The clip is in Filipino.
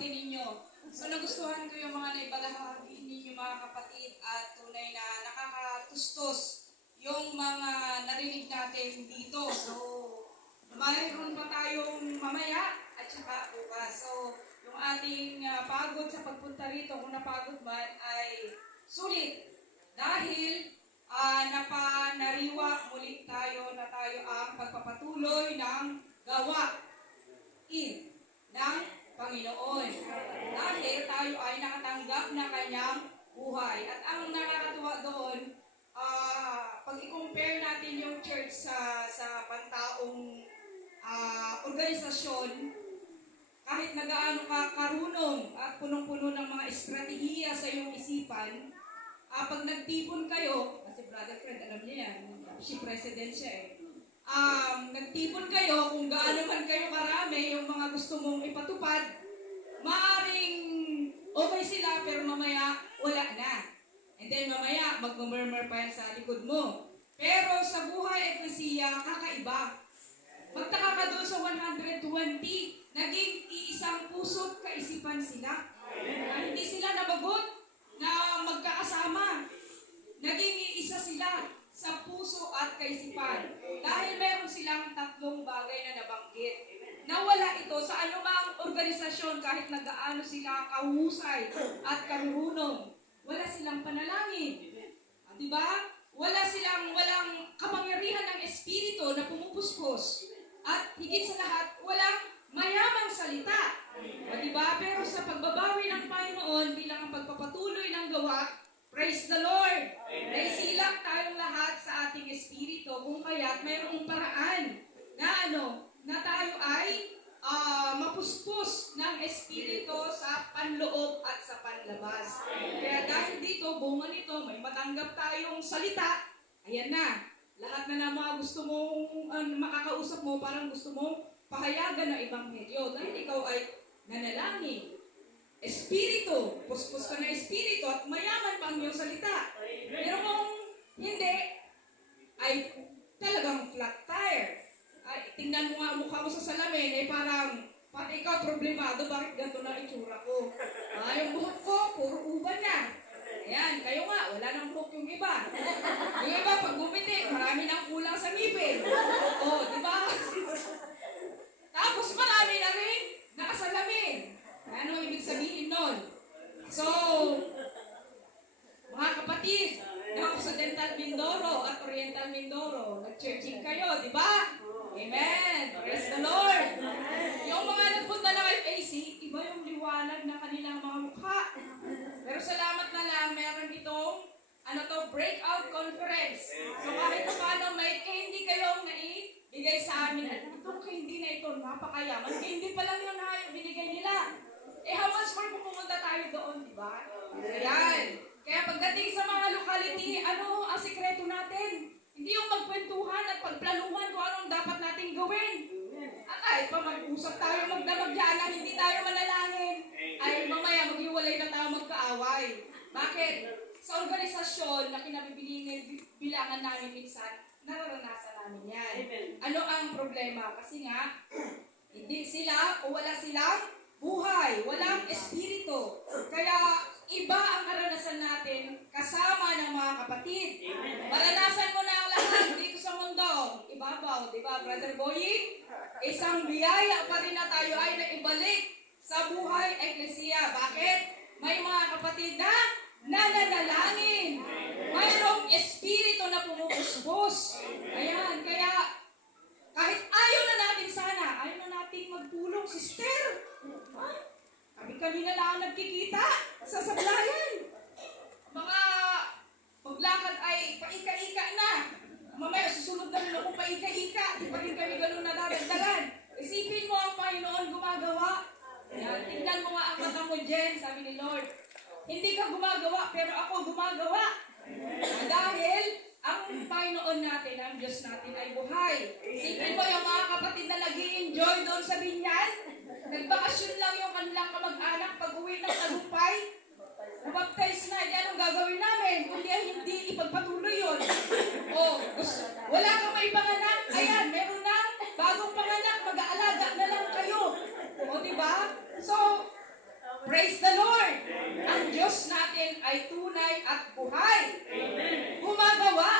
pasalamatan ninyo. So nagustuhan ko yung mga naibalahagi ninyo mga kapatid at tunay na nakakatustos yung mga narinig natin dito. So mayroon pa tayong mamaya at saka bukas. So yung ating pagod sa pagpunta rito, kung napagod man, ay sulit. Dahil napanariwa muli tayo na tayo ang pagpapatuloy ng gawain ng Panginoon. Dahil tayo ay nakatanggap na kanyang buhay. At ang nakakatuwa doon, pag i-compare natin yung church sa pantaong organisasyon, kahit na gaano ka karunong at punong-puno ng mga estratehiya sa iyong isipan, pag nagtipon kayo, kasi Brother Fred, alam niya yan, si President siya eh. Nagtipon kayo, kung gaano man kayo karami, yung mga gusto mong ipatupad, maaring okay sila, pero mamaya wala na. And then mamaya, mag-murmur pa yan sa likod mo. Pero sa buhay eklesiya, kakaiba. Magtaka ka doon sa 120, naging iisang puso't kaisipan sila. Hindi sila nabagot na magkakasama. Naging iisa sila sa puso at kaisipan. Dahil meron silang tatlong bagay na nabanggit. Nawala ito sa anumang organisasyon kahit nagaano sila kahusay at karunong. Wala silang panalangin. Diba? Walang kapangyarihan ng Espiritu na pumupuspos. At higit sa lahat, walang mayamang salita. Diba? Pero sa pagbabawi ng Panginoon bilang ang pagpapatuloy ng gawa, praise the Lord! Naisilang tayong lahat sa ating Espiritu kung kaya't mayroong paraan na tayo ay mapuspos ng Espiritu sa panloob at sa panlabas. Kaya dahil dito, bunga nito, may matanggap tayong salita, ayan na. Lahat na ng mga gusto mong makakausap mo, parang gusto mong pahayagan ng Ebanghelyo. Dahil ikaw ay nanalangin. Espiritu, puspos ka na Espiritu at mayaman pa ang iyong salita. Pero kung hindi, ay talagang flat tire. Ay, tingnan mo nga mukha mo sa salamin, ay parang, pati ikaw problemado, bakit ganito na itsura ko? Yung buhok ko, puro uban na. Ayan, kayo nga, wala nang buhok yung iba. Yung iba, pag bumiti, marami nang kulang sa ngipin. Di ba? Tapos marami na rin nakasalamin. Ano ibig sabihin nun? So, mga kapatid, ng Occidental Mindoro at Oriental Mindoro, nag-churching kayo, di ba? Amen! Praise the Lord! Yung mga nagpunta na kay AC, iba yung liwanag na kanilang mga mukha. Pero salamat na lang, meron itong breakout conference. So kahit paano may candy kayong naibigay sa amin. At itong candy na ito, napakayaman. Candy pa lang yun na binigay nila. How much more kung pumunta tayo doon, di ba? Ayan. Kaya pagdating sa mga locality, ang sikreto natin? Hindi yung magkwentuhan at pagplanuhan kung anong dapat natin gawin. At kahit pa mag-usap tayo magdamagyanan, hindi tayo manalangin, ay mamaya maghiwalay na tayo magkaaway. Bakit? Sa organisasyon na kinabibilangan namin minsan, nararanasan namin yan. Ano ang problema? Kasi nga, hindi sila o wala silang buhay, walang espiritu. Kaya iba ang karanasan natin kasama ng mga kapatid. Maranasan mo na ang lahat dito sa mundo. Ibabaw, di ba, Brother Boying? Isang biyaya pa rin na tayo ay naibalik sa buhay eklesiya. Bakit? May mga kapatid na nananalangin. Mayroong espiritu na pumupuspos. Ayan, kaya kahit ayaw na natin sana, ayaw na natin magtulong, sister. Kami na lang nagkikita sa sablayan. Mga paglakad ay paika-ika na. Mamaya susunod na rin ako paika-ika. Di pa rin kami ganun nadadagdagan. Isipin mo ang Panginoon gumagawa. Yan, tingnan mo nga ang mata mo, Jen, sabi ni Lord. Hindi ka gumagawa, pero ako gumagawa. Dahil ang Panginoon natin, ang Diyos natin ay buhay. Isipin mo yung mga kapatid na nag-i-enjoy doon sa binyan. Nagbakasyon lang yung kanilang kamag-anak pag-uwi ng tagumpay. Nabaptize na, yan ang gagawin namin. Kundi hindi ipagpatuloy yun. Wala kang may panganak. Ayan, meron na bagong panganak. Mag-aalaga na lang kayo. Diba? So, Praise the Lord! Ang Diyos natin ay tunay at buhay. Gumagawa